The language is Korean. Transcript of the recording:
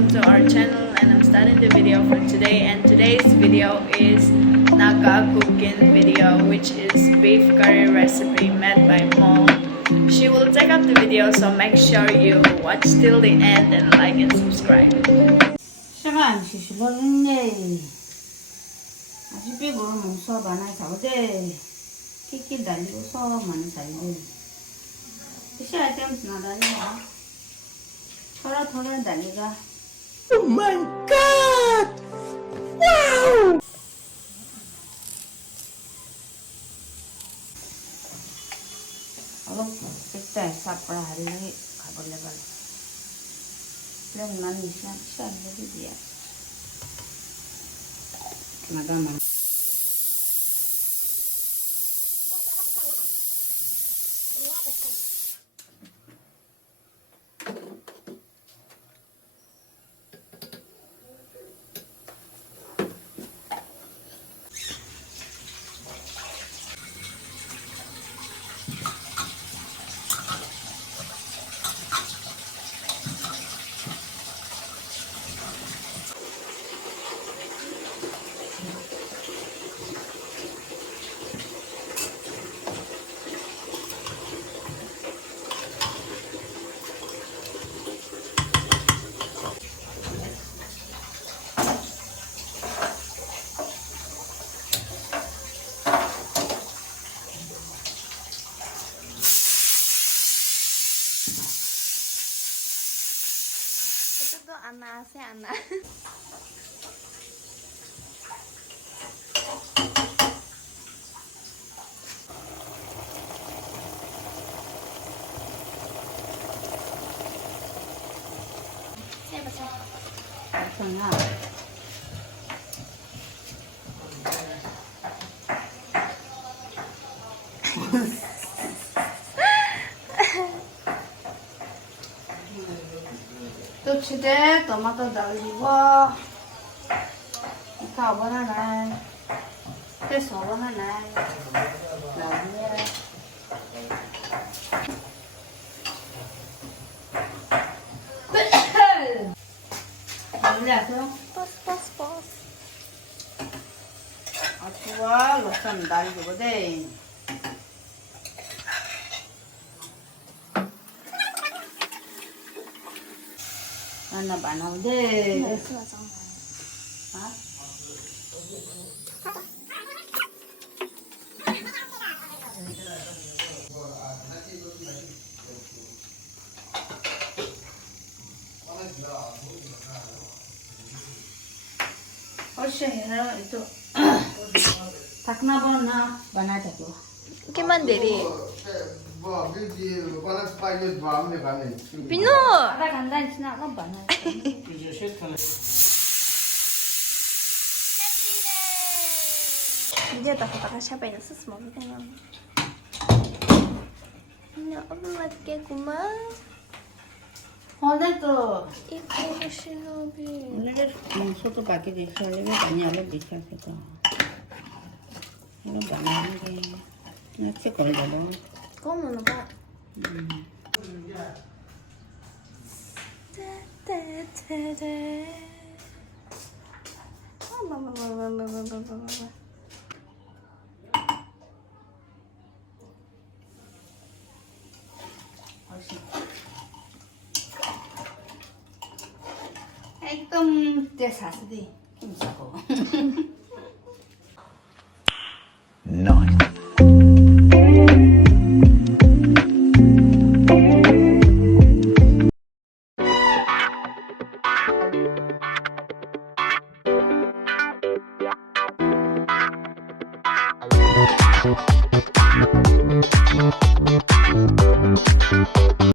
welcome to our channel, and I'm starting the video for today, and today's video is Naga cooking video, which is beef curry recipe made by Mom. She will take up the video, so make sure you watch till the end and like and subscribe. 시간 시시버렸네. 아주 비고로 뭉쳐 많아 자오데. 키키 달리고서 많이 살고. 시간 좀 지나다니까. 털어 달리가. Oh my god! Wow! 그때 사프라 하리 가볼래봐. 그럼 난 시간 되지야. 나가만. Ito Ana, si Ana. Siapa siapa? 괜찮아. 또 치대 토마토 달리고 이거 원하나 해서 원하나 나중에 달려서 Pos. 아투와 로션 달리고 돼. 하나 많아오대. 맞아. 아? 훨씬 해라 itu takna bana bana jago. Gimana diri? Pino! ada 간단 지나 거 bana. Dia tak siapa yang semua kita nggak. Ya Allah, kayak kumah. 오늘 또 Iku shinobi. 오늘 소도 바뀌 됐어. 이거 많이 알아 비싸서. 이거 많은 게 나치 걸려도. Kau mau napa? एकदम त्यो सासुदी किमसाको Nice.